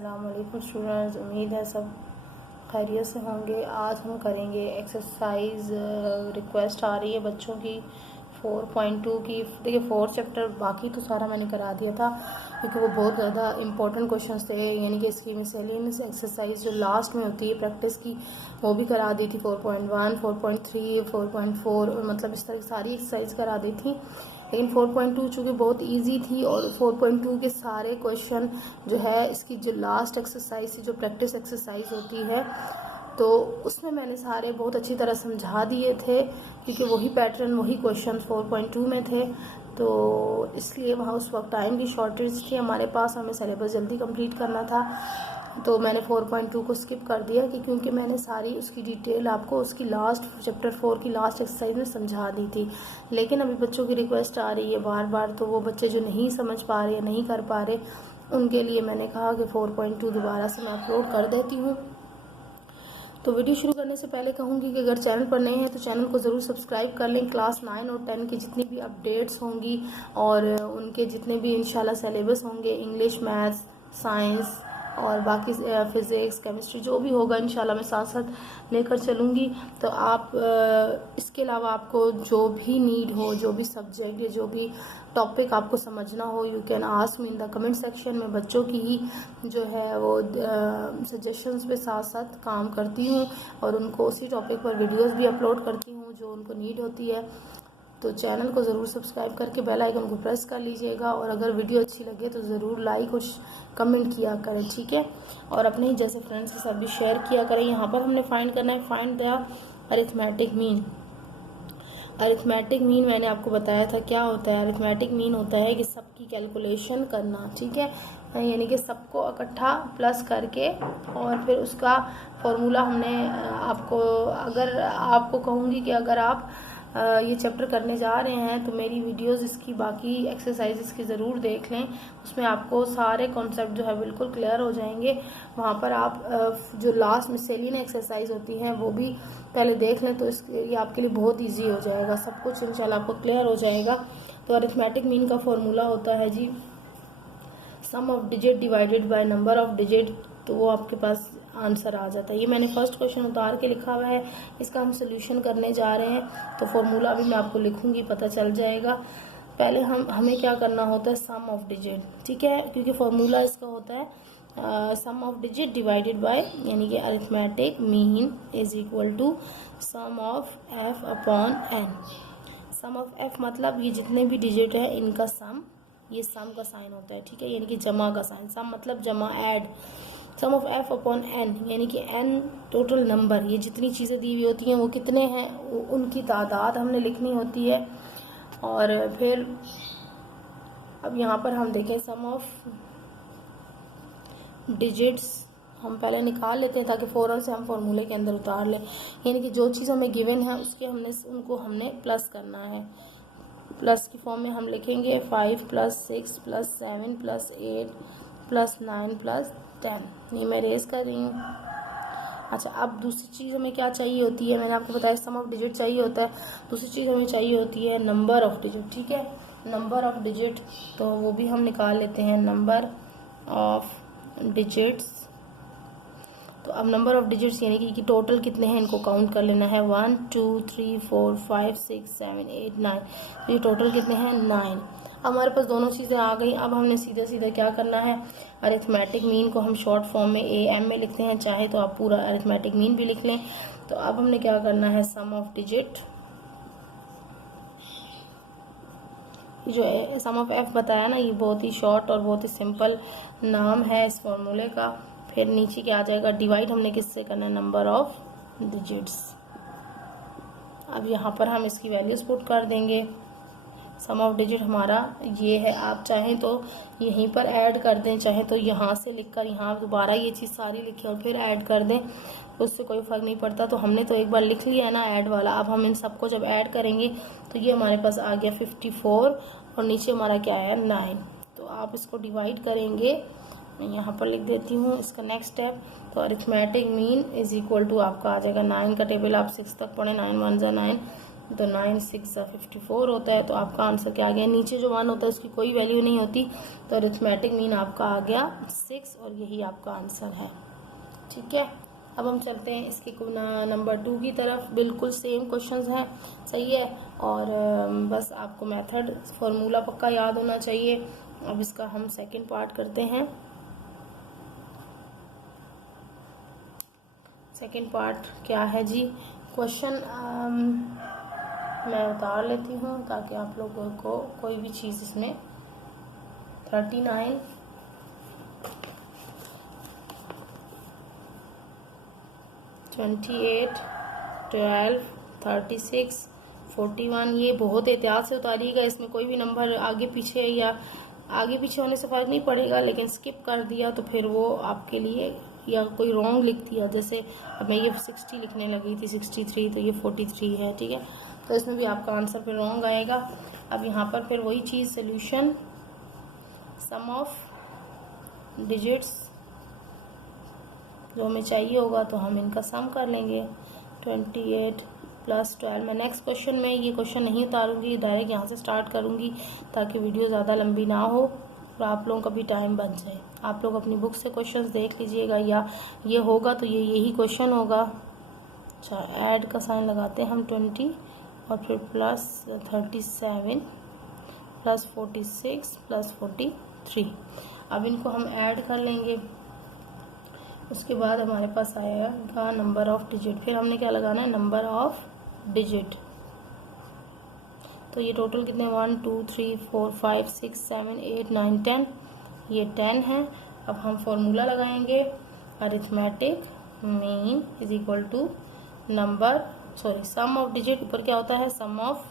अस्सलाम वालेकुम स्टूडेंट्स, उम्मीद है सब खैरियत से होंगे। आज हम करेंगे एक्सरसाइज रिक्वेस्ट आ रही है बच्चों की 4.2 की। देखिए 4 चैप्टर बाकी तो सारा मैंने करा दिया था क्योंकि वो बहुत ज़्यादा इंपॉर्टेंट क्वेश्चंस थे, यानी कि इसकी मिसलेनियस एक्सरसाइज जो लास्ट में होती है प्रैक्टिस की वो भी करा दी थी। 4.1, 4.3, 4.4 और मतलब इस तरह की सारी एक्सरसाइज करा दी थी। लेकिन 4.2 चूँकि बहुत इजी थी और 4.2 के सारे क्वेश्चन जो है इसकी जो लास्ट एक्सरसाइज थी, जो प्रैक्टिस एक्सरसाइज होती है, तो उसमें मैंने सारे बहुत अच्छी तरह समझा दिए थे क्योंकि वही पैटर्न वही क्वेश्चन 4.2 में थे। तो इसलिए वहाँ उस वक्त टाइम की शॉर्टेज थी हमारे पास, हमें सिलेबस जल्दी कंप्लीट करना था, तो मैंने 4.2 को स्किप कर दिया कि क्योंकि मैंने सारी उसकी डिटेल आपको उसकी लास्ट चैप्टर 4 की लास्ट एक्सरसाइज में समझा दी थी। लेकिन अभी बच्चों की रिक्वेस्ट आ रही है बार बार, तो वो बच्चे जो नहीं समझ पा रहे या नहीं कर पा रहे उनके लिए मैंने कहा कि 4.2 दोबारा से मैं अपलोड कर देती हूँ। तो वीडियो शुरू करने से पहले कहूँगी कि अगर चैनल पर नए हैं तो चैनल को ज़रूर सब्सक्राइब कर लें। क्लास 9 और 10 की जितनी भी अपडेट्स होंगी और उनके जितने भी इंशाल्लाह सिलेबस होंगे, इंग्लिश, मैथ्स, साइंस और बाकी फिज़िक्स, केमिस्ट्री जो भी होगा इंशाल्लाह मैं साथ साथ लेकर चलूँगी। तो आप इसके अलावा आपको जो भी नीड हो, जो भी सब्जेक्ट या जो भी टॉपिक आपको समझना हो, you can ask me in the comment section में। बच्चों की ही जो है वो सजेशंस पे साथ साथ काम करती हूँ और उनको उसी टॉपिक पर वीडियोस भी अपलोड करती हूँ जो उनको नीड होती है। तो चैनल को ज़रूर सब्सक्राइब करके बेल आइकन को प्रेस कर लीजिएगा और अगर वीडियो अच्छी लगे तो ज़रूर लाइक और कमेंट किया करें, ठीक है। और अपने ही जैसे फ्रेंड्स के साथ भी शेयर किया करें। यहाँ पर हमने फाइंड करना है, find the arithmetic mean. Arithmetic mean मैंने आपको बताया था क्या होता है। अरिथमेटिक मीन होता है कि सबकी कैलकुलेशन करना, ठीक है, यानी कि सबको इकट्ठा प्लस करके और फिर उसका फॉर्मूला हमने आपको, अगर आपको कहूँगी कि अगर आप ये चैप्टर करने जा रहे हैं तो मेरी वीडियोस इसकी बाकी एक्सरसाइजेस की ज़रूर देख लें। उसमें आपको सारे कॉन्सेप्ट जो है बिल्कुल क्लियर हो जाएंगे। वहाँ पर आप जो लास्ट मिसलेनियस एक्सरसाइज होती हैं वो भी पहले देख लें, तो ये आपके लिए बहुत इजी हो जाएगा, सब कुछ इंशाल्लाह आपको क्लियर हो जाएगा। तो अरिथमेटिक मीन का फॉर्मूला होता है जी sum of digit divided by number of digit, तो वो आपके पास आंसर आ जाता है। ये मैंने फर्स्ट क्वेश्चन उतार के लिखा हुआ है, इसका हम सोल्यूशन करने जा रहे हैं, तो फॉर्मूला भी मैं आपको लिखूंगी, पता चल जाएगा। पहले हमें क्या करना होता है, सम ऑफ डिजिट, ठीक है, क्योंकि फॉर्मूला इसका होता है sum of digit divided by, यानी कि arithmetic mean is equal to sum of F upon N. Sum of F मतलब ये जितने भी डिजिट है इनका सम, ये सम का साइन होता है, ठीक है, यानी कि जमा का साइन। सम मतलब जमा, add. Sum of F upon N यानी कि एन टोटल नंबर, ये जितनी चीज़ें दी हुई होती हैं वो कितने हैं उनकी तादाद हमने लिखनी होती है। और फिर अब यहाँ पर हम देखें सम ऑफ डिजिट्स हम पहले निकाल लेते हैं ताकि फ़ौरन से हम फॉर्मूले के अंदर उतार लें। यानी कि जो चीज़ हमें गिवन है उसके उनको हमने प्लस करना है। प्लस की फॉर्म में हम लिखेंगे 5 + 6 + 7 + 8 + 9 + 10। ये मैं रेस कर रही हूँ। अच्छा, अब दूसरी चीज़ हमें क्या चाहिए होती है, मैंने आपको बताया सम ऑफ डिजिट चाहिए होता है। दूसरी चीज़ हमें चाहिए होती है नंबर ऑफ डिजिट, ठीक है, नंबर ऑफ डिजिट, तो वो भी हम निकाल लेते हैं, नंबर ऑफ डिजिट्स। तो अब नंबर ऑफ डिजिट्स यानी कि टोटल कितने हैं इनको काउंट कर लेना है, 1 2 3 4 5 6 7 8 9। तो ये टोटल कितने हैं, 9। हमारे पास दोनों चीज़ें आ गई। अब हमने सीधा सीधा क्या करना है, अरिथमेटिक मीन को हम शॉर्ट फॉर्म में AM में लिखते हैं, चाहे तो आप पूरा अरिथमेटिक मीन भी लिख लें। तो अब हमने क्या करना है, सम ऑफ डिजिट, जो है सम ऑफ एफ बताया ना, ये बहुत ही शॉर्ट और बहुत ही सिंपल नाम है इस फॉर्मूले का। फिर नीचे क्या आ जाएगा, डिवाइड हमने किससे करना है, नंबर ऑफ डिजिट्स। अब यहाँ पर हम इसकी वैल्यूज पुट कर देंगे। सम ऑफ डिजिट हमारा ये है, आप चाहें तो यहीं पर ऐड कर दें, चाहे तो यहाँ से लिखकर यहाँ दोबारा ये चीज़ सारी लिखें और फिर ऐड कर दें, उससे कोई फ़र्क नहीं पड़ता। तो हमने तो एक बार लिख लिया है ना ऐड वाला, अब हम इन सबको जब ऐड करेंगे तो ये हमारे पास आ गया 54 और नीचे हमारा क्या है, 9। तो आप इसको डिवाइड करेंगे, यहाँ पर लिख देती हूँ इसका नेक्स्ट स्टेप। तो arithmetic mean is equal to आपका आ जाएगा 9 का टेबल, आप 6 तक पढ़ें, 9 1 ज़ा 9, तो 9 6 54 होता है। तो आपका आंसर क्या आ गया, नीचे जो 1 होता है उसकी कोई वैल्यू नहीं होती, तो अरिथमेटिक मीन आपका आ गया 6 और यही आपका आंसर है। ठीक है, अब हम चलते हैं इसके नंबर 2 की तरफ। बिल्कुल सेम क्वेश्चंस हैं, सही है, और बस आपको मेथड फार्मूला पक्का याद होना चाहिए। अब इसका हम सेकंड पार्ट करते हैं। सेकंड पार्ट क्या है जी, क्वेश्चन मैं उतार लेती हूँ ताकि आप लोगों को कोई भी चीज़ इसमें 39 28 12 36 41 ये बहुत एहतियात से उतारिएगा। इसमें कोई भी नंबर आगे पीछे या आगे पीछे होने से फ़र्क नहीं पड़ेगा, लेकिन स्किप कर दिया तो फिर वो आपके लिए, या कोई रॉन्ग लिख दिया, जैसे अब मैं ये 60 लिखने लगी थी 63, तो ये 43 है, ठीक है, तो इसमें भी आपका आंसर फिर रॉन्ग आएगा। अब यहाँ पर फिर वही चीज़, सोल्यूशन सम ऑफ डिजिट्स जो हमें चाहिए होगा तो हम इनका सम कर लेंगे। 28 + 12, मैं नेक्स्ट क्वेश्चन में ये क्वेश्चन नहीं उतारूंगी, डायरेक्ट यहाँ से स्टार्ट करूँगी ताकि वीडियो ज़्यादा लंबी ना हो और आप लोगों का भी टाइम बच जाए। आप लोग अपनी बुक से क्वेश्चंस देख लीजिएगा, या ये होगा तो ये यही क्वेश्चन होगा। अच्छा, ऐड का साइन लगाते हैं हम 20 और फिर +37 +46 +43। अब इनको हम ऐड कर लेंगे, उसके बाद हमारे पास आएगा नंबर ऑफ डिजिट। फिर हमने क्या लगाना है, नंबर ऑफ डिजिट। तो ये टोटल कितने, 1 2 3 4 5 6 7 8 9 10, ये 10 है। अब हम फॉर्मूला लगाएंगे, arithmetic mean is equal to number, sorry, sum of digit, ऊपर क्या होता है, sum of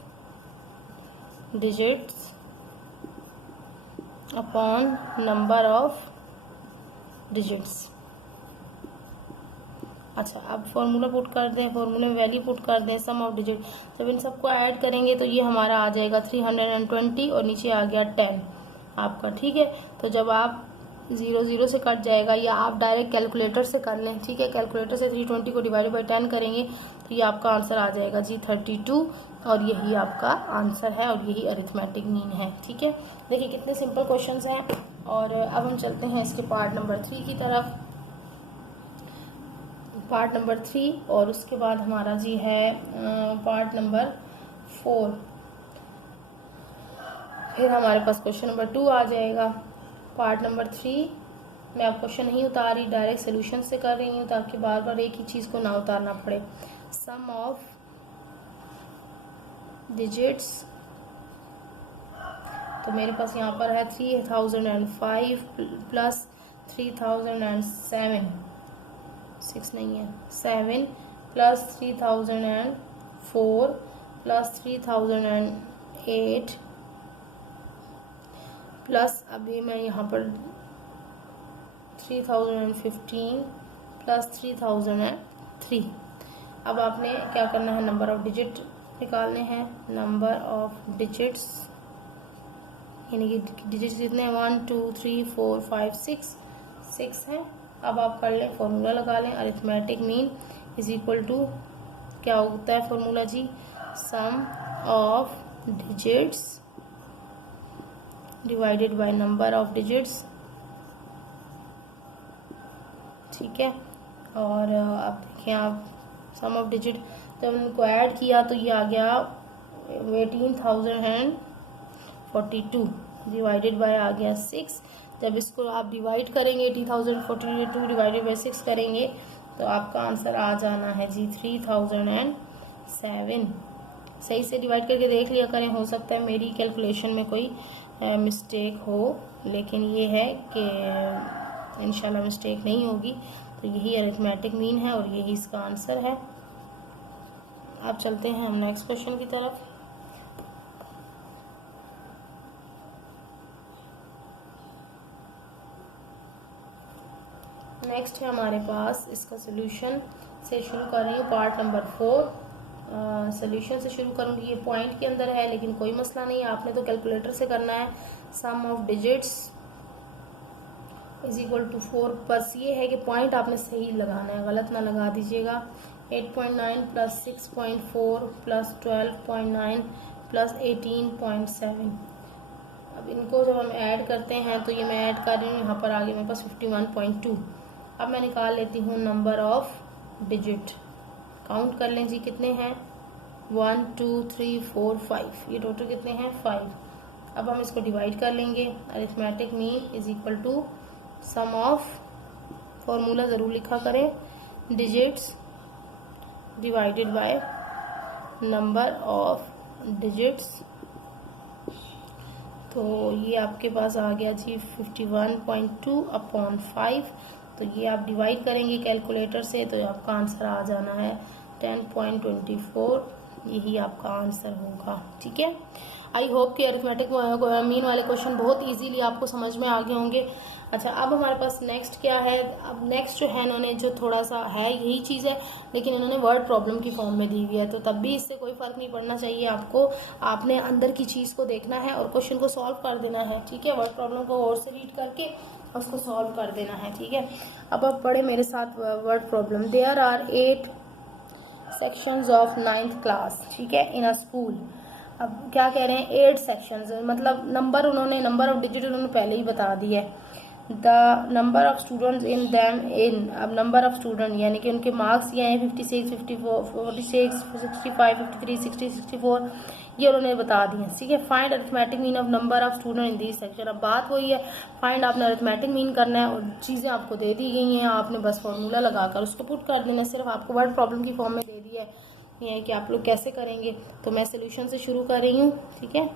digits upon number of digits. अच्छा, अब फॉर्मूला पुट कर दें, फॉर्मूले में वैल्यू पुट कर दें, सम ऑफ डिजिट। जब इन सबको ऐड करेंगे तो ये हमारा आ जाएगा 320 और नीचे आ गया 10 आपका, ठीक है। तो जब आप 0 0 से कट जाएगा, या आप डायरेक्ट कैलकुलेटर से कर लें, ठीक है, कैलकुलेटर से 320 को डिवाइड बाई 10 करेंगे तो ये आपका आंसर आ जाएगा जी 32, और यही आपका आंसर है और यही अरिथमेटिक मीन है, ठीक है। देखिए कितने सिंपल क्वेश्चंस हैं। और अब हम चलते हैं इसके पार्ट नंबर 3 की तरफ। पार्ट नंबर 3 और उसके बाद हमारा जी है पार्ट नंबर 4। फिर हमारे पास क्वेश्चन नंबर 2 आ जाएगा। पार्ट नंबर 3 मैं अब क्वेश्चन नहीं उतार रही, डायरेक्ट सोल्यूशन से कर रही हूँ ताकि बार बार एक ही चीज़ को ना उतारना पड़े। सम ऑफ डिजिट्स, तो मेरे पास यहाँ पर है 3005 + 3007, 6 नहीं है, 7 + 3004 + 3008 प्लस अभी मैं यहाँ पर 3015 + 3003। अब आपने क्या करना है, नंबर ऑफ डिजिट निकालने हैं। नंबर ऑफ डिजिट्स यानी कि डिजिट्स कितने हैं, 1 2 3 4 5 6 हैं। अब आप कर लें, फॉर्मूला लगा लें, arithmetic mean is equal to क्या होता है फॉर्मूला जी, sum of digits divided by number of digits, ठीक है। और अब देखिए आप, सम ऑफ डिजिट जब उनको ऐड किया तो ये आ गया 18,042 डिवाइडेड बाय आ गया 6। जब इसको आप डिवाइड करेंगे 18,042 डिवाइडेड बाय 6 करेंगे तो आपका आंसर आ जाना है जी 3007। सही से डिवाइड करके देख लिया करें, हो सकता है मेरी कैलकुलेशन में कोई मिस्टेक हो, लेकिन ये है कि इंशाल्लाह मिस्टेक नहीं होगी। तो यही अरिथमेटिक मीन है और यही इसका आंसर है। अब चलते हैं हम नेक्स्ट क्वेश्चन की तरफ। नेक्स्ट है हमारे पास, इसका सोल्यूशन से शुरू कर रही हूँ, पार्ट नंबर 4। सोल्यूशन से शुरू करूँगी, ये पॉइंट के अंदर है लेकिन कोई मसला नहीं है, आपने तो कैलकुलेटर से करना है। Sum of digits is equal to 4, बस ये है कि पॉइंट आपने सही लगाना है, गलत ना लगा दीजिएगा। 8.9 प्लस 6.4 प्लस 12.9 प्लस 18.7। अब इनको जब हम ऐड करते हैं तो ये मैं ऐड कर रही हूँ, यहाँ पर आगे मेरे पास 51.2। अब मैं निकाल लेती हूँ नंबर ऑफ डिजिट। काउंट कर लें जी कितने हैं, 1 2 3 4 5, ये टोटल कितने हैं 5। अब हम इसको डिवाइड कर लेंगे। Arithmetic mean is equal to sum of, formula ज़रूर लिखा करें, digits divided by number of digits. तो ये आपके पास आ गया जी 51.2 अपॉन 5। तो ये आप डिवाइड करेंगे कैलकुलेटर से तो आपका आंसर आ जाना है 10.24। यही आपका आंसर होगा। ठीक है, आई होप कि अरिथमेटिक मीन वाले क्वेश्चन बहुत इजीली आपको समझ में आ गए होंगे। अच्छा, अब हमारे पास नेक्स्ट क्या है। अब नेक्स्ट जो है इन्होंने जो थोड़ा सा है यही चीज़ है, लेकिन इन्होंने वर्ड प्रॉब्लम की फॉर्म में दी हुई है, तो तब भी इससे कोई फ़र्क नहीं पड़ना चाहिए आपको। आपने अंदर की चीज़ को देखना है और क्वेश्चन को सॉल्व कर देना है। ठीक है, वर्ड प्रॉब्लम को और से रीड करके उसको सॉल्व कर देना है। ठीक है, अब आप पढ़े मेरे साथ word problem. There are 8 sections of 9th class. ठीक है, इन अ स्कूल। अब क्या कह रहे हैं, 8 सेक्शंस, मतलब नंबर उन्होंने, नंबर ऑफ डिजिट उन्होंने पहले ही बता दिया है। The number of students in them in, अब नंबर ऑफ स्टूडेंट यानी कि उनके मार्क्स ये हैं 56, 54, 46, 65, 53, 60, 64, ये उन्होंने बता दिए। ठीक है, find arithmetic mean of number of student in this section. अब बात वही है, फाइंड आपने अरिथमेटिक मीन करना है और चीज़ें आपको दे दी गई हैं, आपने बस फॉर्मूला लगाकर उसको पुट कर देना। सिर्फ आपको वर्ड प्रॉब्लम की फॉर्म में दे दी है, ये है कि आप लोग कैसे करेंगे। तो मैं सोल्यूशन से शुरू कर रही हूँ। ठीक है,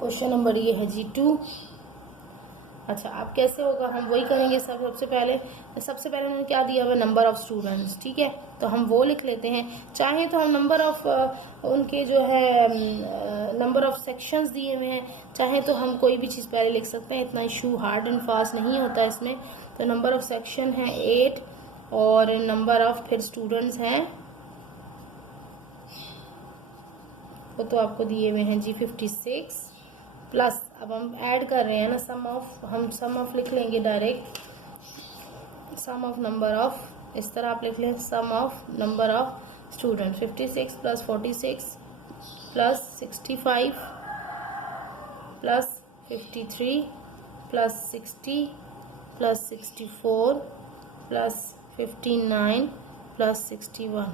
क्वेश्चन नंबर ये है जी 2। अच्छा, अब कैसे होगा, हम वही करेंगे। सबसे पहले उन्होंने क्या दिया हुआ, नंबर ऑफ स्टूडेंट्स। ठीक है, तो हम वो लिख लेते हैं। चाहे तो हम नंबर ऑफ उनके जो है नंबर ऑफ सेक्शंस दिए हुए हैं, चाहे तो हम कोई भी चीज़ पहले लिख सकते हैं, इतना इशू हार्ड एंड फास्ट नहीं होता इसमें। तो नंबर ऑफ सेक्शन है 8 और नंबर ऑफ फिर स्टूडेंट्स हैं वो तो आपको दिए हुए हैं जी 56 प्लस, अब हम ऐड कर रहे हैं ना सम ऑफ, हम सम ऑफ लिख लेंगे direct, sum of number of, इस तरह आप लिख लें, sum of number of student 56 plus 46 plus 65 plus 53 plus 60 plus 64 plus 59 plus 61।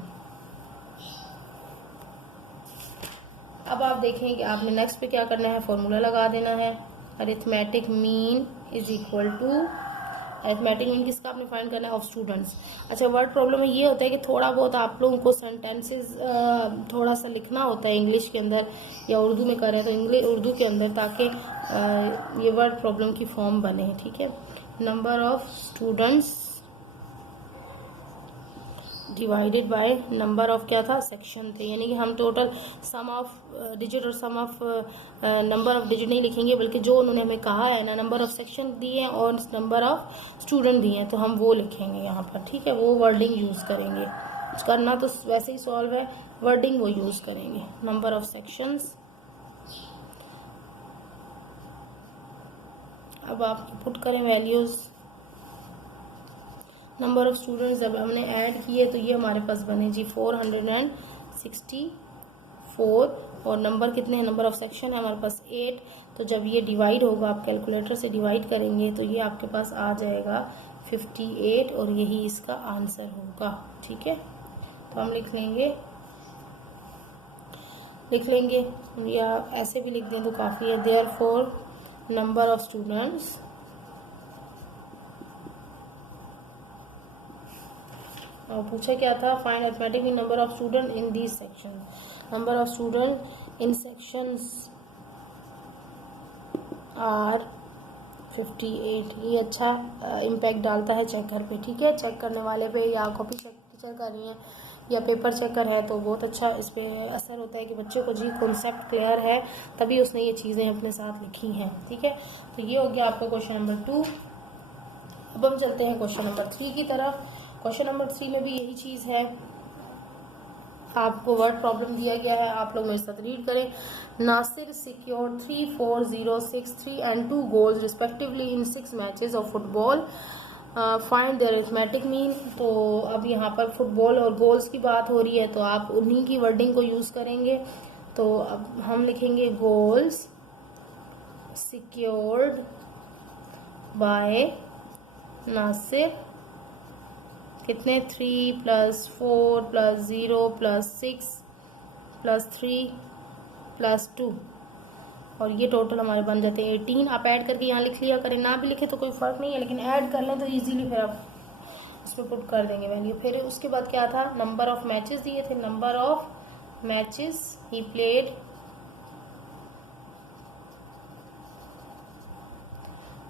अब आप देखें कि आपने नेक्स्ट पे क्या करना है, फॉर्मूला लगा देना है। Arithmetic mean is equal to, arithmetic mean किसका आपने फाइंड करना है, ऑफ स्टूडेंट्स। अच्छा, वर्ड प्रॉब्लम में ये होता है कि थोड़ा बहुत आप लोगों को सेंटेंसेस थोड़ा सा लिखना होता है इंग्लिश के अंदर, या उर्दू में करें तो इंग्लिश उर्दू के अंदर, ताकि ये वर्ड प्रॉब्लम की फॉर्म बने। ठीक है, number of students divided by number of क्या था, सेक्शन थे, यानी कि हम टोटल सम ऑफ डिजिट और सम ऑफ नंबर ऑफ डिजिट नहीं लिखेंगे, बल्कि जो उन्होंने हमें कहा है ना, नंबर ऑफ सेक्शन दिए हैं और नंबर ऑफ स्टूडेंट दिए हैं, तो हम वो लिखेंगे यहाँ पर। ठीक है, वो वर्डिंग यूज़ करेंगे। करना तो वैसे ही सॉल्व है, वर्डिंग वो यूज़ करेंगे। नंबर ऑफ सेक्शंस, अब आप पुट करें वैल्यूज़। नंबर ऑफ स्टूडेंट्स जब हमने ऐड किए तो ये हमारे पास बने जी 464, और नंबर कितने हैं, नंबर ऑफ सेक्शन है हमारे पास 8। तो जब ये डिवाइड होगा, आप कैलकुलेटर से डिवाइड करेंगे तो ये आपके पास आ जाएगा 58, और यही इसका आंसर होगा। ठीक है, तो हम लिख लेंगे या ऐसे भी लिख दें तो काफ़ी है। देयरफॉर नंबर ऑफ स्टूडेंट्स और पूछा क्या था, find arithmetic mean number of student in these section. Number of student in sections are 58। ये अच्छा इम्पैक्ट डालता है चेकर पे। ठीक है, चेक करने वाले पे, या कॉपी चेक टीचर कर रही हैं या पेपर चेकर है, तो बहुत अच्छा इस पर असर होता है कि बच्चों को जी कॉन्सेप्ट क्लियर है, तभी उसने ये चीज़ें अपने साथ लिखी हैं। ठीक है, तो ये हो गया आपका क्वेश्चन नंबर 2। अब हम चलते हैं क्वेश्चन नंबर 3 की तरफ। क्वेश्चन नंबर 3 में भी यही चीज़ है, आपको वर्ड प्रॉब्लम दिया गया है, आप लोग मेरे साथ रीड करें। Nasir secured 3, 4, 0, 6, 3 and 2 goals respectively in 6 matches of football find the arithmetic mean. तो अब यहाँ पर फुटबॉल और गोल्स की बात हो रही है तो आप उन्हीं की वर्डिंग को यूज़ करेंगे। तो अब हम लिखेंगे गोल्स सिक्योर्ड बाय नासिर, कितने 3 + 4 + 0 + 6 + 3 + 2, और ये टोटल हमारे बन जाते हैं 18। आप ऐड करके यहाँ लिख लिया करें, ना भी लिखे तो कोई फ़र्क नहीं है, लेकिन ऐड कर लें तो इजीली फिर आप इसमें पुट कर देंगे वैल्यू। फिर उसके बाद क्या था, नंबर ऑफ मैचेस दिए थे, number of matches he played,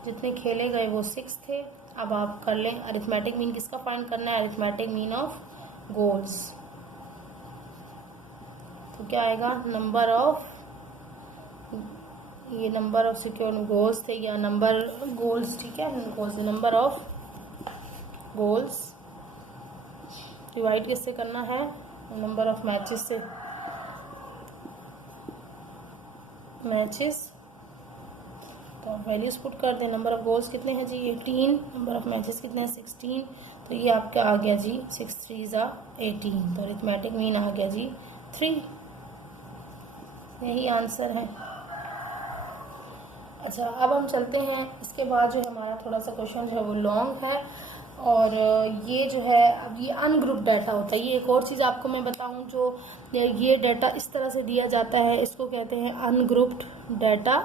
जितने खेले गए वो 6 थे। अब आप कर लें अरिथमेटिक मीन, किसका फाइंड करना है, अरिथमेटिक मीन ऑफ गोल्स। तो क्या आएगा, नंबर ऑफ, ये नंबर ऑफ सिक्योर गोल्स थे या नंबर गोल्स, ठीक है, goals, number of goals divide किससे करना है, नंबर ऑफ मैचेस से, मैचेस। तो वैल्यूज पुट कर दें, नंबर ऑफ गोल्स कितने हैं जी 18, नंबर ऑफ मैचेस कितने हैं 16, तो ये आपका आ गया जी 6 3 18। तो अरिथमेटिक मीन आ गया जी 3, यही आंसर है। अच्छा, अब हम चलते हैं, इसके बाद जो हमारा थोड़ा सा क्वेश्चन जो है वो लॉन्ग है, और ये जो है, अब ये अनग्रुप डाटा होता है। ये एक और चीज़ आपको मैं बताऊं, जो ये डाटा इस तरह से दिया जाता है, इसको कहते हैं अनग्रुप्ड डाटा,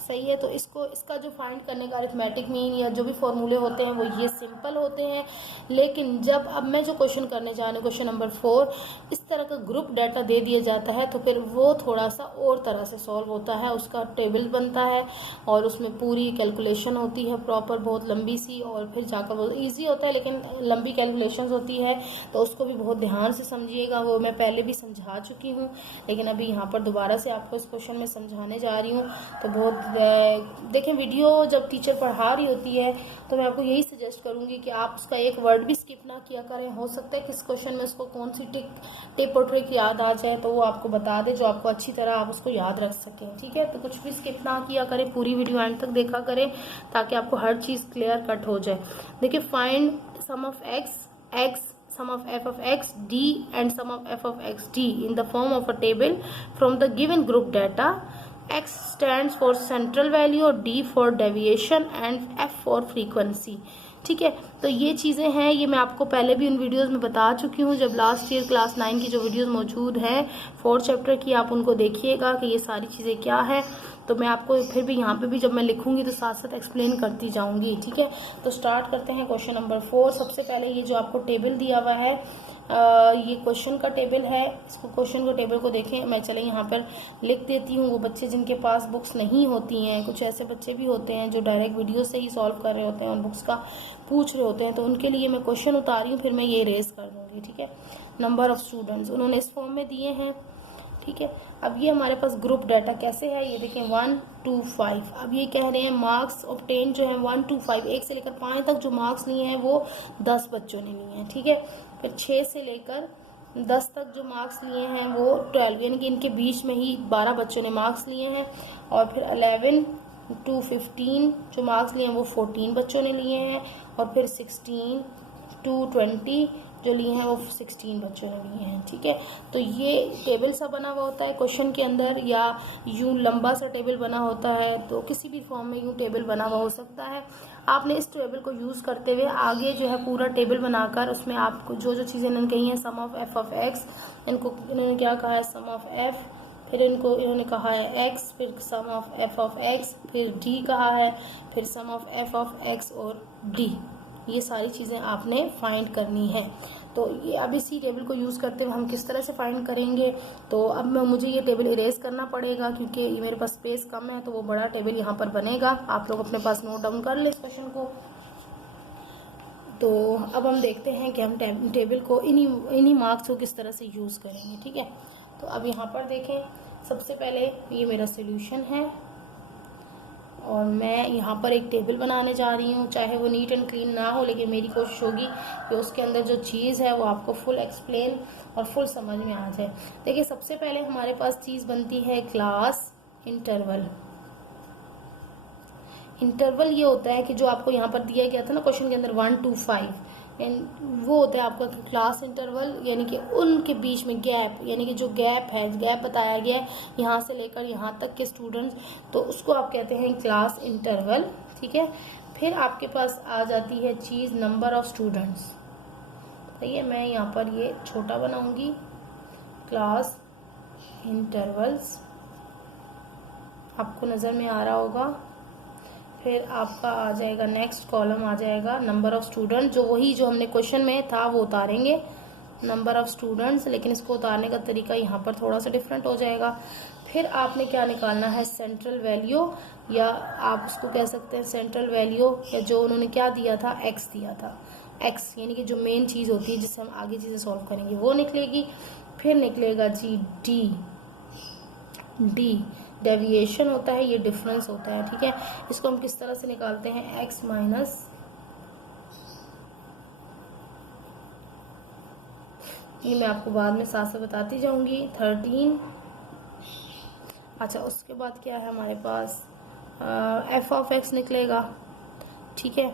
सही है। तो इसका जो फाइंड करने का अरिथमेटिक मीन या जो भी फॉर्मूले होते हैं वो ये सिंपल होते हैं, लेकिन जब अब मैं जो क्वेश्चन करने जा रही हूँ, क्वेश्चन नंबर 4, इस तरह का ग्रुप डाटा दे दिया जाता है तो फिर वो थोड़ा सा और तरह से सॉल्व होता है, उसका टेबल बनता है और उसमें पूरी कैलकुलेशन होती है प्रॉपर, बहुत लंबी सी, और फिर जाकर बहुत ईजी होता है, लेकिन लंबी कैलकुलेशन होती है तो उसको भी बहुत ध्यान से समझिएगा। वो मैं पहले भी समझा चुकी हूँ, लेकिन अभी यहाँ पर दोबारा से आपको इस क्वेश्चन में समझाने जा रही हूँ। तो बहुत देखें, वीडियो जब टीचर पढ़ा रही होती है तो मैं आपको यही सजेस्ट करूंगी कि आप उसका एक वर्ड भी स्किप ना किया करें। हो सकता है किस क्वेश्चन में उसको कौन सी टिप और ट्रिक याद आ जाए तो वो आपको बता दे, जो आपको अच्छी तरह आप उसको याद रख सकें, ठीक है। तो कुछ भी स्किप ना किया करें, पूरी वीडियो एंड तक देखा करें ताकि आपको हर चीज़ क्लियर कट हो जाए। देखिए, find sum of X, sum of f of x d and sum of f of x d in the form of a table from the given group data. x stands for central value और d for deviation and f for frequency, ठीक है। तो ये चीज़ें हैं, ये मैं आपको पहले भी उन वीडियोस में बता चुकी हूँ, जब लास्ट ईयर क्लास 9 की जो वीडियोस मौजूद है 4 चैप्टर की, आप उनको देखिएगा कि ये सारी चीज़ें क्या है। तो मैं आपको फिर भी यहाँ पे भी जब मैं लिखूंगी तो साथ साथ एक्सप्लेन करती जाऊंगी, ठीक है। तो स्टार्ट करते हैं क्वेश्चन नंबर 4। सबसे पहले ये जो आपको टेबल दिया हुआ है, ये क्वेश्चन का टेबल है, इसको क्वेश्चन को टेबल को देखें। मैं चले यहाँ पर लिख देती हूँ। वो बच्चे जिनके पास बुक्स नहीं होती हैं, कुछ ऐसे बच्चे भी होते हैं जो डायरेक्ट वीडियो से ही सॉल्व कर रहे होते हैं और बुक्स का पूछ रहे होते हैं, तो उनके लिए मैं क्वेश्चन उतारी हूँ, फिर मैं ये रेज कर दूँगी, ठीक है। नंबर ऑफ स्टूडेंट्स उन्होंने इस फॉर्म में दिए हैं, ठीक है। अब ये हमारे पास ग्रुप डाटा कैसे है, ये देखें 1 2 5। अब ये कह रहे हैं मार्क्स ऑब्टेन जो है 1 2 5, 1 से लेकर 5 तक जो मार्क्स लिए हैं वो 10 बच्चों ने लिए हैं, ठीक है। फिर 6 से लेकर 10 तक जो मार्क्स लिए हैं वो 12, यानी कि इनके बीच में ही 12 बच्चों ने मार्क्स लिए हैं। और फिर 11 to 15 जो मार्क्स लिए हैं वो 14 बच्चों ने लिए हैं। और फिर 16 to 20 जो लिए हैं वो 16 बच्चों ने लिए हैं, ठीक है। तो ये टेबल सा बना हुआ होता है क्वेश्चन के अंदर, या यूं लंबा सा टेबल बना होता है, तो किसी भी फॉर्म में यूं टेबल बना हुआ हो सकता है। आपने इस टेबल को यूज़ करते हुए आगे जो है पूरा टेबल बनाकर उसमें आपको जो जो चीज़ें इन्होंने कही हैं, सम ऑफ एफ ऑफ एक्स, इन्होंने क्या कहा है, सम ऑफ एफ, फिर इन्होंने कहा है एक्स, फिर sum of F of x, फिर डी कहा है, फिर sum of F of x और डी। ये सारी चीज़ें आपने फाइंड करनी है। तो ये अब इसी टेबल को यूज़ करते हुए हम किस तरह से फाइंड करेंगे, तो अब मुझे ये टेबल इरेज करना पड़ेगा क्योंकि मेरे पास स्पेस कम है, तो वो बड़ा टेबल यहाँ पर बनेगा। आप लोग अपने पास नोट डाउन कर लें इस क्वेश्चन को। तो अब हम देखते हैं कि हम टेबल को इन्हीं मार्क्स को किस तरह से यूज़ करेंगे, ठीक है। तो अब यहाँ पर देखें, सबसे पहले ये मेरा सोल्यूशन है और मैं यहाँ पर एक टेबल बनाने जा रही हूँ। चाहे वो नीट एंड क्लीन ना हो, लेकिन मेरी कोशिश होगी कि उसके अंदर जो चीज़ है वो आपको फुल एक्सप्लेन और फुल समझ में आ जाए। देखिए, सबसे पहले हमारे पास चीज़ बनती है क्लास इंटरवल। इंटरवल ये होता है कि जो आपको यहाँ पर दिया गया था ना क्वेश्चन के अंदर 1 to 5, वो होता है आपका क्लास इंटरवल, यानी कि उनके बीच में गैप, यानी कि जो गैप है, गैप बताया गया है यहाँ से लेकर यहाँ तक के स्टूडेंट्स, तो उसको आप कहते हैं क्लास इंटरवल। ठीक है, फिर आपके पास आ जाती है चीज़ नंबर ऑफ स्टूडेंट्स। सही है, मैं यहाँ पर ये छोटा बनाऊंगी, क्लास इंटरवल्स, आपको नज़र में आ रहा होगा। फिर आपका आ जाएगा नेक्स्ट कॉलम आ जाएगा नंबर ऑफ स्टूडेंट, जो वही जो हमने क्वेश्चन में था वो उतारेंगे नंबर ऑफ स्टूडेंट्स, लेकिन इसको उतारने का तरीका यहाँ पर थोड़ा सा डिफरेंट हो जाएगा। फिर आपने क्या निकालना है, सेंट्रल वैल्यू, या आप उसको कह सकते हैं सेंट्रल वैल्यू, या जो उन्होंने क्या दिया था, एक्स दिया था, एक्स यानी कि जो मेन चीज़ होती है जिससे हम आगे चीज़ें सॉल्व करेंगे वो निकलेगी। फिर निकलेगा जी डी, डी डेविएशन होता है, ये डिफरेंस होता है। ठीक है, इसको हम किस तरह से निकालते हैं, एक्स माइनस, ये मैं आपको बाद में साथ साथ बताती जाऊंगी, 13। अच्छा, उसके बाद क्या है हमारे पास, एफ ऑफ एक्स निकलेगा। ठीक है,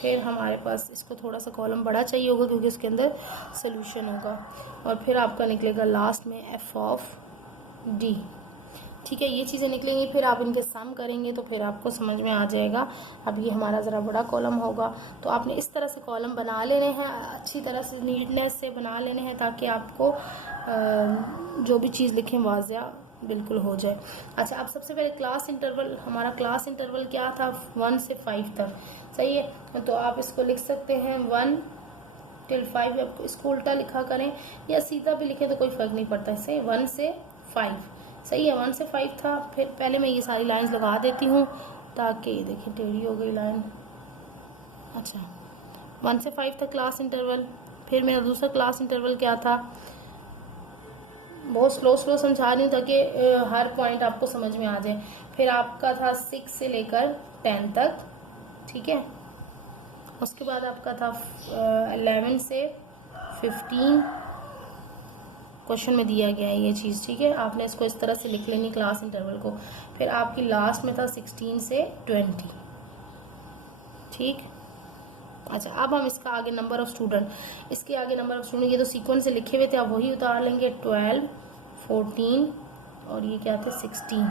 फिर हमारे पास इसको थोड़ा सा कॉलम बड़ा चाहिए होगा क्योंकि इसके अंदर सोल्यूशन होगा, और फिर आपका निकलेगा लास्ट में एफ ऑफ डी। ठीक है, ये चीज़ें निकलेंगी, फिर आप इनके सम करेंगे तो फिर आपको समझ में आ जाएगा। अब ये हमारा ज़रा बड़ा कॉलम होगा, तो आपने इस तरह से कॉलम बना लेने हैं, अच्छी तरह से नीटनेस से बना लेने हैं ताकि आपको जो भी चीज़ लिखें वाज़िया बिल्कुल हो जाए। अच्छा, अब सबसे पहले क्लास इंटरवल, हमारा क्लास इंटरवल क्या था, 1 से 5 तक। सही है, तो आप इसको लिख सकते हैं 1 till 5, आप इसको उल्टा लिखा करें या सीधा भी लिखें तो कोई फ़र्क नहीं पड़ता, इससे 1 से 5। सही है, 1 से 5 था। फिर पहले मैं ये सारी लाइंस लगा देती हूँ ताकि देखिए टेढ़ी हो गई लाइन। अच्छा, 1 से 5 था क्लास इंटरवल। फिर मेरा दूसरा क्लास इंटरवल क्या था, बहुत स्लो समझा रही हूँ ताकि हर पॉइंट आपको समझ में आ जाए। फिर आपका था 6 से लेकर 10 तक। ठीक है, उसके बाद आपका था 11 से 15, क्वेश्चन में दिया गया है ये चीज़। ठीक है, आपने इसको इस तरह से लिख लेनी क्लास इंटरवल को। फिर आपकी लास्ट में था 16 से 20। ठीक, अच्छा, अब हम इसका आगे नंबर ऑफ स्टूडेंट, इसके आगे नंबर ऑफ स्टूडेंट, ये तो सीक्वेंस से लिखे हुए थे, आप वही उतार लेंगे, 12, 14 और ये क्या थे, 16।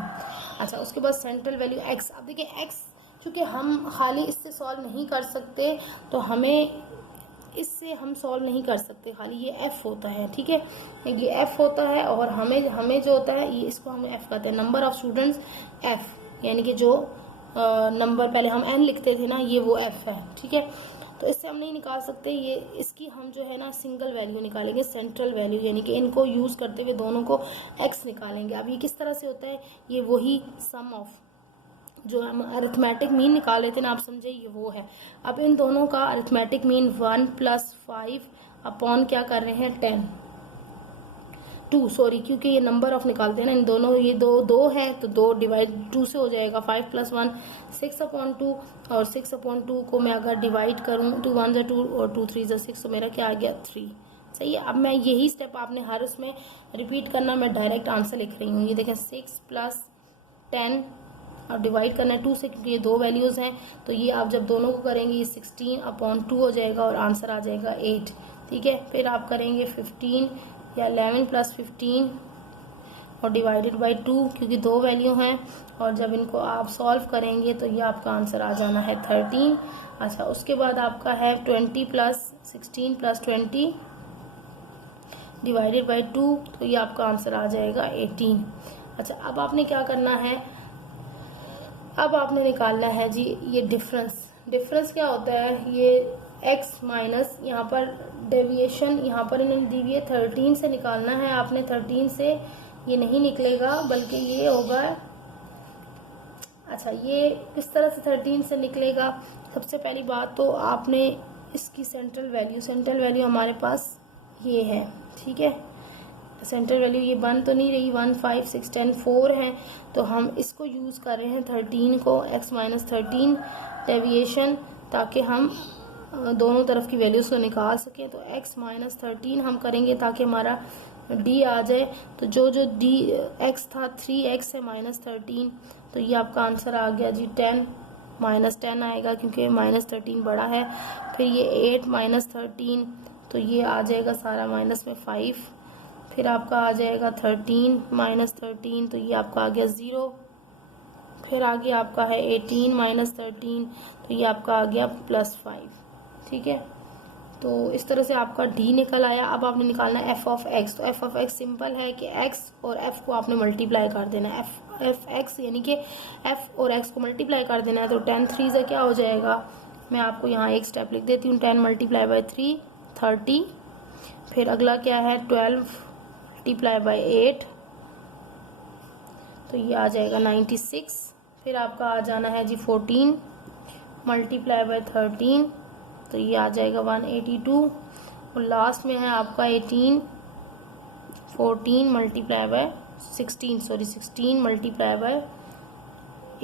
अच्छा, उसके बाद सेंट्रल वैल्यू एक्स। अब देखिए एक्स चूँकि हम खाली इससे सॉल्व नहीं कर सकते, तो हमें इससे हम सॉल्व नहीं कर सकते, खाली ये एफ होता है। ठीक है, ये एफ होता है, और हमें जो होता है ये, इसको हम एफ कहते हैं, नंबर ऑफ स्टूडेंट्स एफ, यानी कि जो नंबर पहले हम एन लिखते थे ना, ये वो एफ है। ठीक है, तो इससे हम नहीं निकाल सकते ये, इसकी हम जो है ना सिंगल वैल्यू निकालेंगे, सेंट्रल वैल्यू, यानी कि इनको यूज़ करते हुए दोनों को एक्स निकालेंगे। अब ये किस तरह से होता है, ये वही सम ऑफ जो हम अरिथमेटिक मीन निकाल लेते हैं ना, आप समझे, ये वो है। अब इन दोनों का अरिथमेटिक मीन 1 + 5 अपॉन क्या कर रहे हैं, 10, 2 सॉरी, क्योंकि ये नंबर ऑफ निकालते हैं ना, इन दोनों, ये दो है तो 2 डिवाइड 2 से हो जाएगा, 5 + 1 6/2, और 6/2 को मैं अगर डिवाइड करूँ, 2 1 = 2 और 2 3 = 6, तो मेरा क्या आ गया, 3। सही है, अब मैं यही स्टेप आपने हर उसमें रिपीट करना, मैं डायरेक्ट आंसर लिख रही हूँ। ये देखें 6 + 10 और डिवाइड करना है 2 से, क्योंकि ये दो वैल्यूज़ हैं, तो ये आप जब दोनों को करेंगे ये 16/2 हो जाएगा और आंसर आ जाएगा 8। ठीक है, फिर आप करेंगे 15 या 11 + 15 और डिवाइडेड बाई 2, क्योंकि दो वैल्यू हैं, और जब इनको आप सॉल्व करेंगे तो ये आपका आंसर आ जाना है 13। अच्छा, उसके बाद आपका है 20 + 16 + 20 डिवाइडेड बाई 2, तो ये आपका आंसर आ जाएगा 18। अच्छा, अब आपने क्या करना है, अब आपने निकालना है जी ये डिफरेंस क्या होता है, ये x माइनस, यहाँ पर डेविएशन, यहाँ पर इन्होंने दी हुई है 13 से निकालना है आपने। 13 से ये नहीं निकलेगा, बल्कि ये होगा, अच्छा, ये किस तरह से 13 से निकलेगा, सबसे पहली बात तो आपने इसकी सेंट्रल वैल्यू हमारे पास ये है। ठीक है, सेंट्रल वैल्यू ये बन तो नहीं रही, 1 5 6 10 4 हैं, तो हम इसको यूज़ कर रहे हैं 13 को, x - 13 डेविएशन, ताकि हम दोनों तरफ की वैल्यूज़ को निकाल सकें। तो x - 13 हम करेंगे ताकि हमारा d आ जाए, तो जो d x था 3x है -13, तो ये आपका आंसर आ गया जी 10 -10 आएगा क्योंकि -13 बड़ा है। फिर ये 8 -13, तो ये आ जाएगा सारा माइनस में 5। फिर आपका आ जाएगा 13 -13, तो ये आपका आ गया 0। फिर आगे आपका है 18 -13, तो ये आपका आ गया +5। ठीक है, तो इस तरह से आपका डी निकल आया। अब आपने निकालना है एफ ऑफ एक्स। तो एफ ऑफ एक्स सिंपल है कि एक्स और एफ को आपने मल्टीप्लाई कर देना है। एफ एक्स यानी कि एफ और एक्स को मल्टीप्लाई कर देना है। तो 10 3 से क्या हो जाएगा, मैं आपको यहाँ एक स्टेप लिख देती हूँ। 10 × 3 30। फिर अगला क्या है 12 × 8, तो ये आ जाएगा 96। फिर आपका आ जाना है जी 14 × 13, तो ये आ जाएगा 182। और लास्ट में है आपका 14 × 16 ×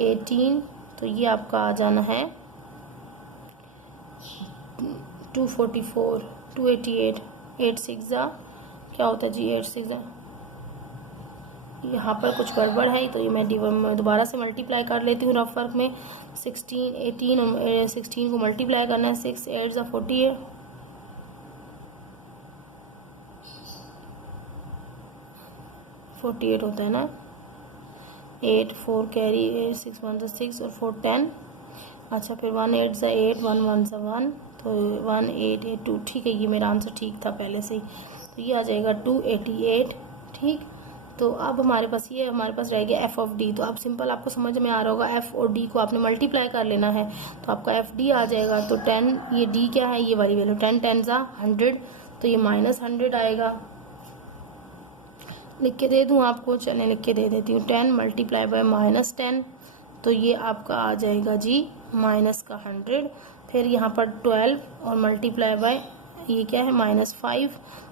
18, तो ये आपका आ जाना है 244 288। 8 6 क्या होता है जी 8 6, यहाँ पर कुछ गड़बड़ है, तो ये मैं दोबारा से मल्टीप्लाई कर लेती हूँ रफ वर्क में। 16 18 और 16 को मल्टीप्लाई करना है। 6 8 48, 48 होता है ना। 8 4 कैरी 8 6 1 6 और 4 10। अच्छा, फिर 1 8 8 1 1 1, तो 1 8 8 2। ठीक है, ये मेरा आंसर ठीक था पहले से ही। तो ये आ जाएगा 288। ठीक, तो अब हमारे पास रह गया एफ ऑफ डी। तो अब सिंपल आपको समझ में आ रहा होगा, एफ और डी को आपने मल्टीप्लाई कर लेना है, तो आपका एफ डी आ जाएगा। तो 10, ये डी क्या है, ये वाली वैल्यू 10 10 100, तो ये -100 आएगा। लिख के दे दूँ आपको, चलें लिख के दे देती हूँ। 10 × -10, तो ये आपका आ जाएगा जी -100। फिर यहाँ पर 12 और मल्टीप्लाई बाय ये क्या है -5,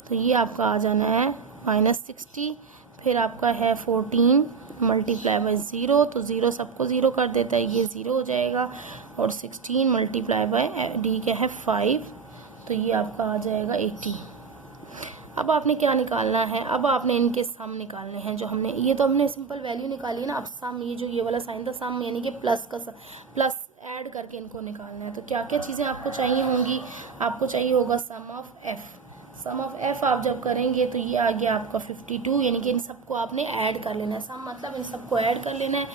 तो ये आपका आ जाना है -60। फिर आपका है 14 × 0, तो 0 सबको 0 कर देता है, ये 0 हो जाएगा। और 16 × डी क्या है 5, तो ये आपका आ जाएगा 80। अब आपने क्या निकालना है, अब आपने इनके सम निकालने हैं। जो हमने ये तो हमने सिंपल वैल्यू निकाली है ना। अब सम, ये जो ये वाला साइन था सम यानी कि प्लस ऐड करके इनको निकालना है। तो क्या क्या चीज़ें आपको चाहिए होंगी, आपको चाहिए होगा sum of F. Sum of F आप जब करेंगे तो ये आ गया आपका 52, यानी कि इन सबको आपने ऐड कर लेना है। सम मतलब इन सबको ऐड कर लेना है।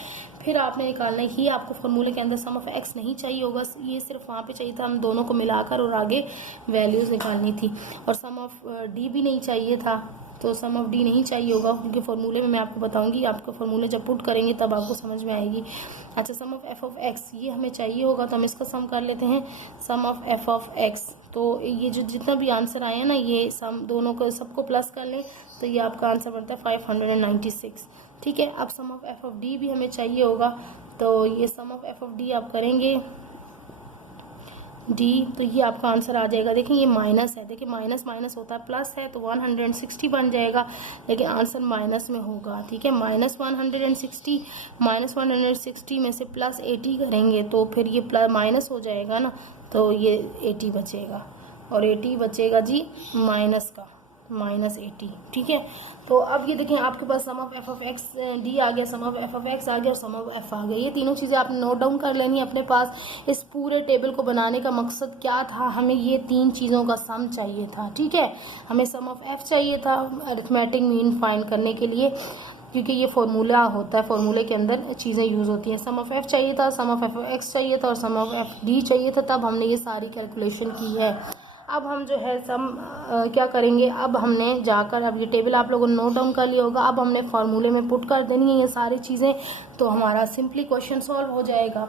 फिर आपने निकालना है, ही आपको फॉर्मूले के अंदर सम ऑफ एक्स नहीं चाहिए होगा, ये सिर्फ वहाँ पे चाहिए था, हम दोनों को मिलाकर और आगे वैल्यूज़ निकालनी थी। और सम ऑफ डी भी नहीं चाहिए था, तो सम ऑफ डी नहीं चाहिए होगा क्योंकि फॉर्मूले में मैं आपको बताऊंगी, आपको फॉर्मूले जब पुट करेंगे तब आपको समझ में आएगी। अच्छा, सम ऑफ एफ ऑफ एक्स ये हमें चाहिए होगा, तो हम इसका सम कर लेते हैं। सम ऑफ एफ ऑफ एक्स, तो ये जो जितना भी आंसर आया ना, ये सम दोनों को सबको प्लस कर लें, तो ये आपका आंसर बनता है 596। ठीक है, अब सम ऑफ एफ ऑफ डी भी हमें चाहिए होगा, तो ये सम ऑफ एफ ऑफ डी आप करेंगे डी, तो ये आपका आंसर आ जाएगा। देखिए ये माइनस है, देखिए माइनस माइनस होता है, प्लस है तो 160 बन जाएगा, लेकिन आंसर माइनस में होगा। ठीक है, -160 -160 में से +80 करेंगे तो फिर ये प्लस माइनस हो जाएगा ना, तो ये 80 बचेगा। और 80 बचेगा जी माइनस का, -80। ठीक है, तो अब ये देखें आपके पास sum of F of X D आ गया, sum of F of X आ गया और सम ऑफ एफ आ गया। ये तीनों चीज़ें आपने नोट डाउन कर लेनी है अपने पास। इस पूरे टेबल को बनाने का मकसद क्या था, हमें ये 3 चीज़ों का सम चाहिए था। ठीक है, हमें सम ऑफ एफ चाहिए था अरिथमेटिक मीन फाइंड करने के लिए, क्योंकि ये फार्मूला होता है, फार्मूले के अंदर चीज़ें यूज़ होती हैं। सम ऑफ एफ चाहिए था, सम ऑफ एफ ऑफ एक्स चाहिए था और सम ऑफ एफ डी चाहिए था, तब हमने ये सारी कैलकुलेशन की है। अब हम जो है सम क्या करेंगे, अब हमने जाकर, अब ये टेबल आप लोगों ने नोट डाउन कर लिया होगा, अब हमने फार्मूले में पुट कर देनी है ये सारी चीज़ें, तो हमारा सिंपली क्वेश्चन सॉल्व हो जाएगा।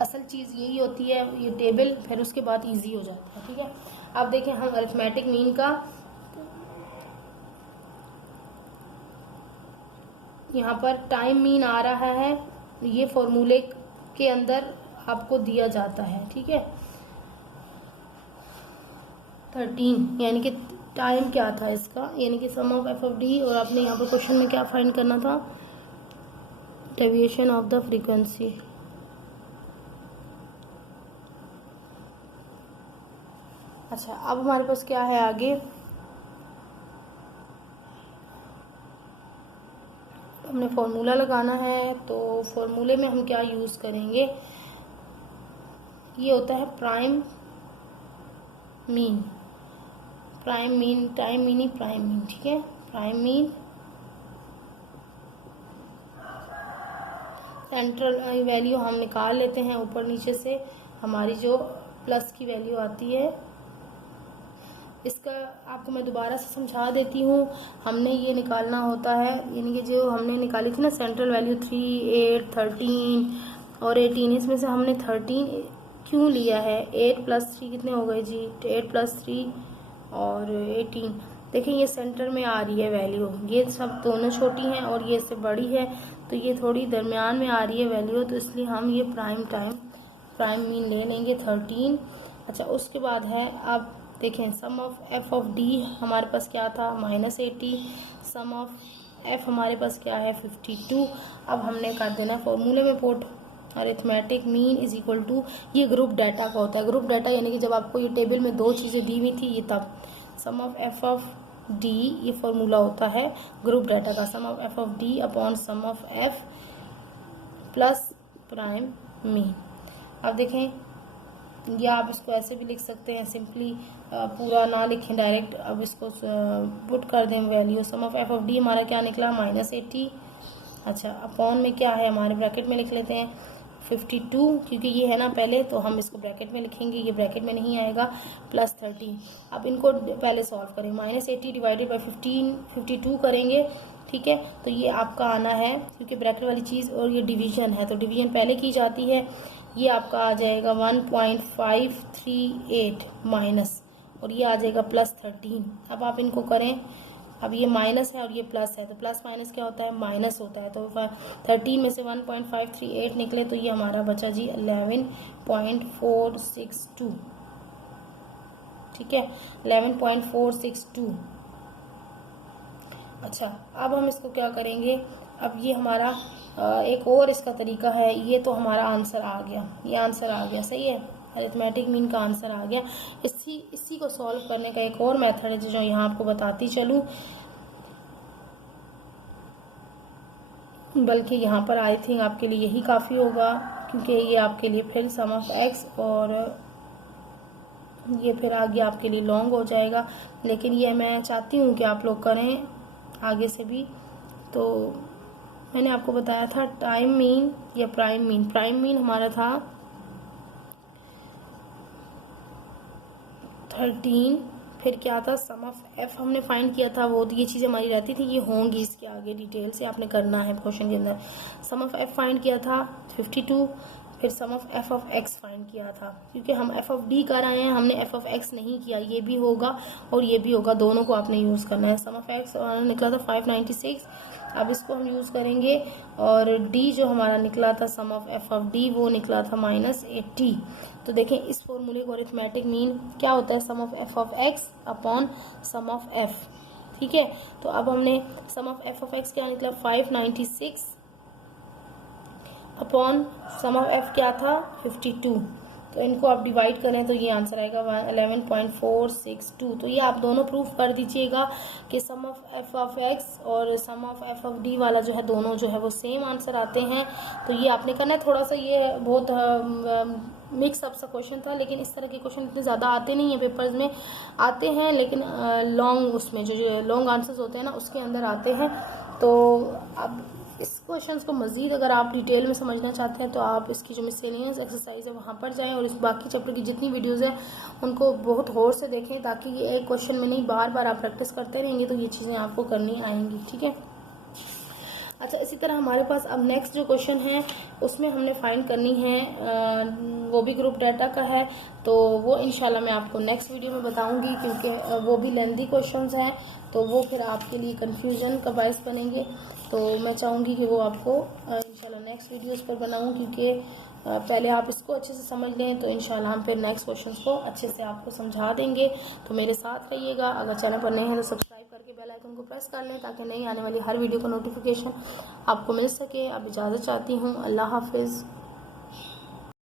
असल चीज़ यही होती है, ये टेबल, फिर उसके बाद इजी हो जाता है। ठीक है, अब देखें हम अरिथमेटिक मीन का, यहाँ पर टाइम मीन आ रहा है, ये फॉर्मूले के अंदर आपको दिया जाता है। ठीक है, 13, यानी कि टाइम क्या था इसका, यानी कि सम ऑफ एफ ऑफ डी, और आपने यहाँ पर क्वेश्चन में क्या फाइंड करना था, डेविएशन ऑफ द फ्रीक्वेंसी। अच्छा, अब हमारे पास क्या है आगे, हमने फॉर्मूला लगाना है। तो फॉर्मूले में हम क्या यूज़ करेंगे, ये होता है prime mean, prime mean, time mean he prime mean, ठीक है। प्राइम मीन, सेंट्रल वैल्यू हम निकाल लेते हैं ऊपर नीचे से, हमारी जो प्लस की वैल्यू आती है। इसका आपको मैं दोबारा से समझा देती हूँ। हमने ये निकालना होता है, यानी कि जो हमने निकाली थी ना सेंट्रल वैल्यू 3, 8, 13 और 18, इसमें से हमने 13 क्यों लिया है? 8 + 3 कितने हो गए जी? 8 + 3 और 18। देखिए ये सेंटर में आ रही है वैल्यू, ये सब दोनों छोटी हैं और ये इससे बड़ी है, तो ये थोड़ी दरमियान में आ रही है वैल्यू, तो इसलिए हम ये प्राइम मीन ले लेंगे 13। अच्छा, उसके बाद है, अब देखें सम ऑफ एफ ऑफ डी हमारे पास क्या था? -80। सम ऑफ एफ हमारे पास क्या है? 52। अब हमने कर देना फॉर्मूले में put, arithmetic mean is equal to, ये ग्रुप डाटा का होता है। ग्रुप डाटा यानी कि जब आपको ये टेबल में दो चीज़ें दी हुई थी, ये तब sum of F of D, ये फॉर्मूला होता है ग्रुप डाटा का, sum of F of D upon sum of F plus prime mean. अब देखें, या आप इसको ऐसे भी लिख सकते हैं, सिंपली पूरा ना लिखें डायरेक्ट, अब इसको पुट कर दें value. Sum of F of D हमारा क्या निकला? -80। अच्छा, अपॉन में क्या है हमारे, ब्रैकेट में लिख लेते हैं 52, क्योंकि ये है ना पहले, तो हम इसको ब्रैकेट में लिखेंगे, ये ब्रैकेट में नहीं आएगा, प्लस 13। अब इनको पहले सॉल्व करें, -80 डिवाइडेड बाई 52 करेंगे, ठीक है। तो ये आपका आना है, क्योंकि ब्रैकेट वाली चीज़ और ये डिवीजन है तो डिवीजन पहले की जाती है। ये आपका आ जाएगा 1.538 माइनस, और ये आ जाएगा +13। अब आप इनको करें, अब ये माइनस है और ये प्लस है, तो प्लस माइनस क्या होता है? माइनस होता है। तो 13 में से 1.538 निकले, तो ये हमारा बचा जी 11.462, ठीक है, 11.462। अच्छा, अब हम इसको क्या करेंगे, अब ये हमारा एक और इसका तरीका है, ये तो हमारा आंसर आ गया, ये आंसर आ गया, सही है, अरिथमेटिक मीन का आंसर आ गया। इसी को सॉल्व करने का एक और मेथड है जो यहाँ आपको बताती चलूँ, बल्कि यहाँ पर आई थिंक आपके लिए यही काफ़ी होगा, क्योंकि ये आपके लिए फिर सम ऑफ एक्स और ये फिर आगे आपके लिए लॉन्ग हो जाएगा, लेकिन ये मैं चाहती हूँ कि आप लोग करें आगे से भी। तो मैंने आपको बताया था टाइम मीन या प्राइम मीन। प्राइम मीन हमारा था 13, फिर क्या था? सम ऑफ एफ हमने फाइंड किया था, वो ये चीज़ें हमारी रहती थी, ये होंगी इसके आगे डिटेल से आपने करना है क्वेश्चन के अंदर। सम ऑफ एफ फाइंड किया था 52, फिर sum of F of X find किया था, क्योंकि हम एफ ऑफ डी कर रहे हैं, हमने एफ ऑफ एक्स नहीं किया, ये भी होगा और ये भी होगा, दोनों को आपने यूज़ करना है। सम ऑफ एक्स निकला था 596, अब इसको हम यूज़ करेंगे, और डी जो हमारा निकला था सम ऑफ एफ ऑफ डी, वो निकला था -80। तो देखें इस फॉर्मूले को, अरिथमेटिक मीन क्या होता है? Sum of F of X upon sum of F, ठीक है। तो अब हमने sum of F of X क्या निकला? 596 अपॉन सम ऑफ एफ क्या था? 52। तो इनको आप डिवाइड करें तो ये आंसर आएगा 11.462। तो ये आप दोनों प्रूफ कर दीजिएगा कि सम ऑफ एफ ऑफ एक्स और सम ऑफ एफ ऑफ डी वाला जो है, दोनों जो है वो सेम आंसर आते हैं। तो ये आपने करना है, थोड़ा सा ये बहुत मिक्स अप सा क्वेश्चन था, लेकिन इस तरह के क्वेश्चन इतने ज़्यादा आते नहीं हैं, पेपर्स में आते हैं लेकिन लॉन्ग, उसमें जो लॉन्ग आंसर्स होते हैं ना उसके अंदर आते हैं। तो अब इस क्वेश्चंस को मज़ीद अगर आप डिटेल में समझना चाहते हैं तो आप इसकी जो मिसलेनियस एक्सरसाइज है वहाँ पर जाएं, और इस बाकी चैप्टर की जितनी वीडियोस हैं उनको बहुत गौर से देखें, ताकि ये एक क्वेश्चन में नहीं बार बार आप प्रैक्टिस करते रहेंगे तो ये चीज़ें आपको करनी आएंगी, ठीक है। अच्छा, इसी तरह हमारे पास अब नेक्स्ट जो क्वेश्चन है उसमें हमने फाइंड करनी है, वो भी ग्रुप डाटा का है, तो वो इंशाल्लाह मैं आपको नेक्स्ट वीडियो में बताऊंगी, क्योंकि वो भी लेंथी क्वेश्चंस हैं, तो वो फिर आपके लिए कंफ्यूजन का बायस बनेंगे। तो मैं चाहूँगी कि वो आपको इंशाल्लाह नेक्स्ट वीडियोस पर बनाऊँ, क्योंकि पहले आप इसको अच्छे से समझ लें, तो इंशाल्लाह हम फिर नेक्स्ट क्वेश्चंस को अच्छे से आपको समझा देंगे। तो मेरे साथ रहिएगा, अगर चैनल पर नए हैं तो सब्सक्राइब करके बेल आइकन को प्रेस कर लें, ताकि नई आने वाली हर वीडियो का नोटिफिकेशन आपको मिल सके। अब इजाज़त चाहती हूँ, अल्लाह हाफिज़।